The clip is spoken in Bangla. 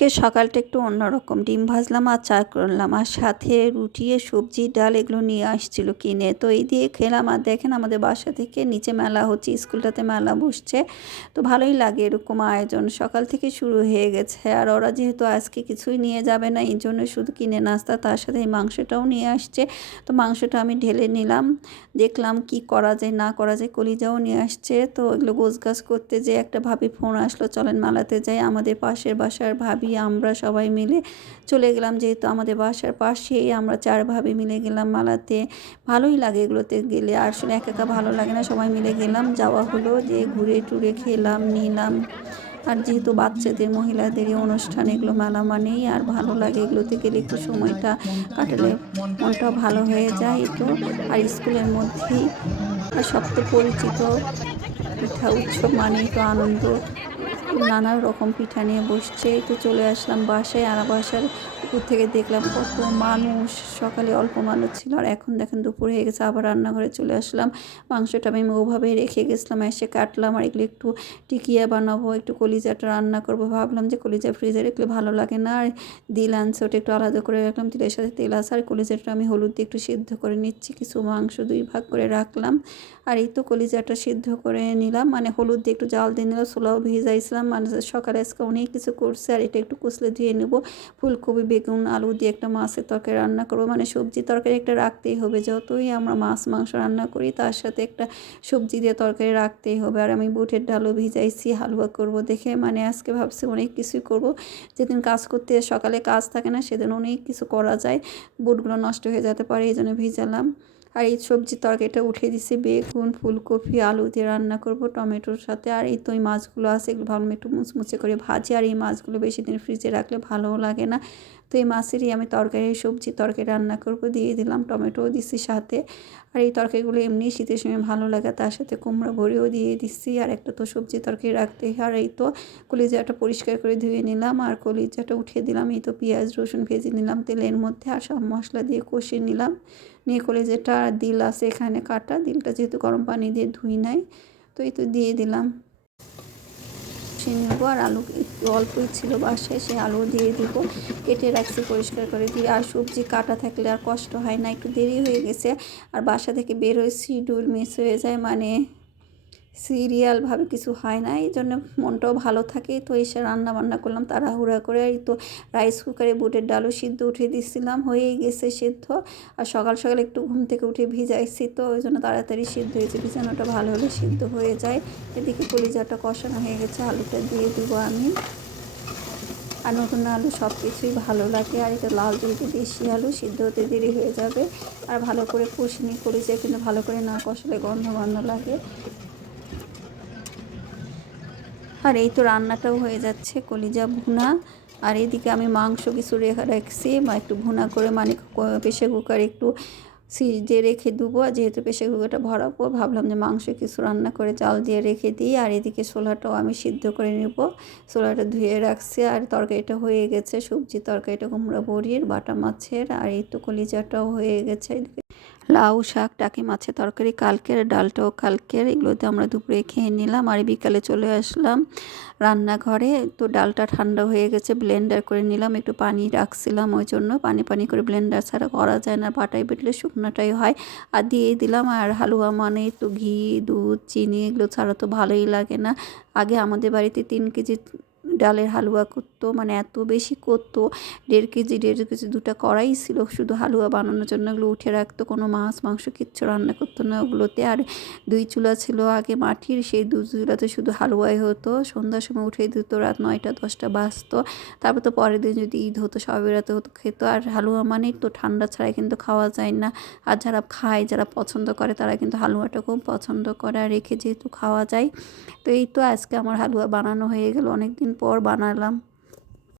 আজকে সকালটা একটু অন্যরকম। ডিম ভাজলাম আর চা করলাম আর সাথে রুটি সবজি, ডাল এগুলো নিয়ে আসছিল কিনে। তো এই দিয়ে খেলাম আর দেখেন আমাদের বাসা থেকে নিচে মেলা হচ্ছে, স্কুলটাতে মেলা বসছে। তো ভালোই লাগে এরকম আয়োজন। সকাল থেকে শুরু হয়ে গেছে আর ওরা যেহেতু আজকে কিছুই নিয়ে যাবে না, এই জন্য শুধু কিনে নাস্তা, তার সাথে এই মাংসটাও নিয়ে আসছে। তো মাংসটা আমি ঢেলে নিলাম। দেখলাম কি করা যায়, না করা যায়, কলিজাও নিয়ে আসছে। তো এগুলো গোছ গাছ করতে যে একটা ভাবি ফোন আসলো, চলেন মেলাতে যাই, আমাদের পাশের বাসার ভাবি আমরা সবাই মিলে চলে গেলাম। যেহেতু আমাদের বাসার পাশেই আমরা চার ভাবি মিলে গেলাম মালাতে। ভালোই লাগে এগুলোতে গেলে। আর আসলে একা একা ভালো লাগে না। সবাই মিলে গেলাম, যাওয়া হলো যে ঘুরে টুরে খেলাম, নিলাম। আর যেহেতু বাচ্চাদের, মহিলাদেরই অনুষ্ঠান, এগুলো মেলা মানেই আর ভালো লাগে এগুলোতে গেলে একটু সময়টা কাটালে মনটা ভালো হয়ে যায় একটু। আর স্কুলের মধ্যেই আর সব তো পরিচিত পিঠা উৎসব মানেই তো আনন্দ। নানা রকম পিঠা নিয়ে বসছে। তো চলে আসলাম বাসায় আর বাসার উপর থেকে দেখলাম কত মানুষ, সকালে অল্প মানুষ ছিল আর এখন দেখেন দুপুর হয়ে গেছে, আবার রান্নাঘরে চলে আসলাম। মাংসটা আমি ওভাবে রেখে গেছিলাম, এসে কাটলাম আর এগুলো একটু টিকিয়া বানাবো, একটু কলিজাটা রান্না করব। ভাবলাম যে কলিজা ফ্রিজে রেখলে ভালো লাগে না আর দিল আনছে ওটা একটু আলাদা করে রাখলাম, তিলের সাথে তেল আসে আর কলিজাটা আমি হলুদ দিয়ে একটু সিদ্ধ করে নিচ্ছি, কিছু মাংস দুই ভাগ করে রাখলাম। আর এই তো কলিজাটা সিদ্ধ করে নিলাম মানে হলুদ দিয়ে একটু জাল দিয়ে নিলাম সোলাও ভিজাইছিলাম মানে সকালে আজকে অনেক কিছু করছে আর এটা একটু কুচলে ধুয়ে নেব। ফুলকপি বেগুন, আলু দিয়ে একটা মাছের তরকারি রান্না করব। মানে সবজি তরকারি একটা রাখতেই হবে। যতই আমরা মাছ, মাংস রান্না করি, তার সাথে একটা সবজি দিয়ে তরকারি রাখতেই হবে। আর আমি বুটের ডালও ভিজাইছি, হালুয়া করব দেখে। মানে আজকে ভাবছি অনেক কিছুই করব। যেদিন কাজ করতে সকালে কাজ থাকে না, সেদিন অনেক কিছু করা যায়। বুটগুলো নষ্ট হয়ে যেতে পারে, এই জন্য ভিজালাম। আর এই সবজি তরকারিটা উঠিয়ে দিছি, বেগুন, ফুলকপি, আলু দিয়ে রান্না করব, টমেটোর সাথে। আর এই তো এই মাছগুলো আছে, এগুলো ভালো একটু মুচমুচে করে ভাজি। আর এই মাছগুলো বেশি দিন ফ্রিজে রাখলে ভালোও লাগে না। তো এই মাছেরই আমি তরকারি, সবজি তরকারি রান্না করব, দিয়ে দিলাম, টমেটোও দিচ্ছি সাথে। আর এই তরকারিগুলো এমনি শীতের সময় ভালো লাগে, তার সাথে কুমড়ো ভরেও দিয়ে দিচ্ছি আর একটা তো সবজি তরকারি রাখতে আর এই তো কলিজাটা পরিষ্কার করে ধুয়ে নিলাম। আর কলিজাটা উঠিয়ে দিলাম, এই তো পেঁয়াজ, রসুন ভেজে নিলাম তেলের মধ্যে। আর সব মশলা দিয়ে কষিয়ে নিলাম। নিয়ে যেটা দিল আছে, এখানে কাটা। দিলটা যেহেতু গরম পানি দিয়ে ধুই নাই, তো এই তো দিয়ে দিলাম। সে নেব আর আলু একটু অল্পই ছিল বাসায়, সে আলু দিয়ে দিব। কেটে রাখছি, পরিষ্কার করে দিয়ে আর সবজি কাটা থাকলে আর কষ্ট হয় না, একটু দেরি হয়ে গেছে। আর বাসা থেকে বেরোয় শিডিউল মিস হয়ে যায় মানে সিরিয়ালভাবে কিছু হয় না, এই জন্য মনটাও ভালো থাকে। তো এসে রান্না বান্না করলাম, তাড়াহুড়া করে এই তো রাইস কুকারে বুটের ডালও সিদ্ধ উঠিয়ে দিচ্ছিলাম হয়েই গেছে সিদ্ধ। আর সকাল সকাল একটু ঘুম থেকে উঠে ভিজাইছি তো, ওই জন্য তাড়াতাড়ি সিদ্ধ হয়েছে ভিজানোটা ভালো হলে সিদ্ধ হয়ে যায়। এদিকে কলিজাটা কষানো হয়ে গেছে, আলুটা দিয়ে দিব আমি। আর নতুন আলু সব কিছুই ভালো লাগে, আর এটা লাল যেহেতু দেশি আলু, সিদ্ধ হতে দেরি হয়ে যাবে। আর ভালো করে কষিনি করেছে কিন্তু ভালো করে না কষলে গন্ধ গন্ধ লাগে। আর এই তো রান্নাটাও হয়ে যাচ্ছে, কলিজা ভুনা। আর এদিকে আমি মাংস কিছু রেখে রাখছি একটু ভুনা করে মানে প্রেশার কুকার একটু সিজে রেখে দেবো যেহেতু প্রেশার কুকারটা ভরাবো, ভাবলাম যে মাংস কিছু রান্না করে চাল দিয়ে রেখে দিই। আর এদিকে ছোলাটাও আমি সিদ্ধ করে নেব। ছোলাটা ধুয়ে রাখছি, আর তরকারিটা হয়ে গেছে, সবজি তরকারিটা কুমড়া বড়ির, বাটা মাছের, আর এই তো কলিজাটাও হয়ে গেছে। লাউ শাক, টাকি মাছের তরকারি, কালকের ডালটাও কালকের, এগুলোতে আমরা দুপুরে খেয়ে নিলাম আর বিকালে চলে আসলাম রান্নাঘরে। তো ডালটা ঠান্ডা হয়ে গেছে ব্লেন্ডার করে নিলাম, একটু পানি রাখছিলাম ওই জন্য। পানি পানি করে ব্লেন্ডার ছাড়া করা যায় না পাটাই বেটলে শুকনোটাই হয়। আর দিয়ে দিলাম আর হালুয়া মানে একটু ঘি, দুধ, চিনি, এগুলো ছাড়া তো ভালোই লাগে না। আগে আমাদের বাড়িতে তিন কেজি ডালের হালুয়া করতো মানে এত বেশি করতো দেড় কেজি দেড় কেজি দুটা কড়াই ছিল, শুধু হালুয়া বানানোর জন্য ওগুলো উঠে রাখতো, কোনো মাছ, মাংস কিচ্ছু রান্না করতো না ওগুলোতে। আর দুই চুলা ছিল আগে মাটির, সেই দুই চুলাতে শুধু হালুয়াই হতো। সন্ধ্যার সময় উঠে দিত, রাত নয়টা, দশটা বাজতো। তারপর তো পরের দিন যদি ঈদ হতো, সবাই রাতে হতো, খেতো। আর হালুয়া মানেই তো ঠান্ডা ছাড়াই কিন্তু খাওয়া যায় না। আর যারা খায়, যারা পছন্দ করে, তারা কিন্তু হালুয়াটা খুব পছন্দ করে। আর রেখে যেহেতু খাওয়া যায়, তো এই তো আজকে আমার হালুয়া বানানো হয়ে গেল। অনেক দিন পর বানালাম।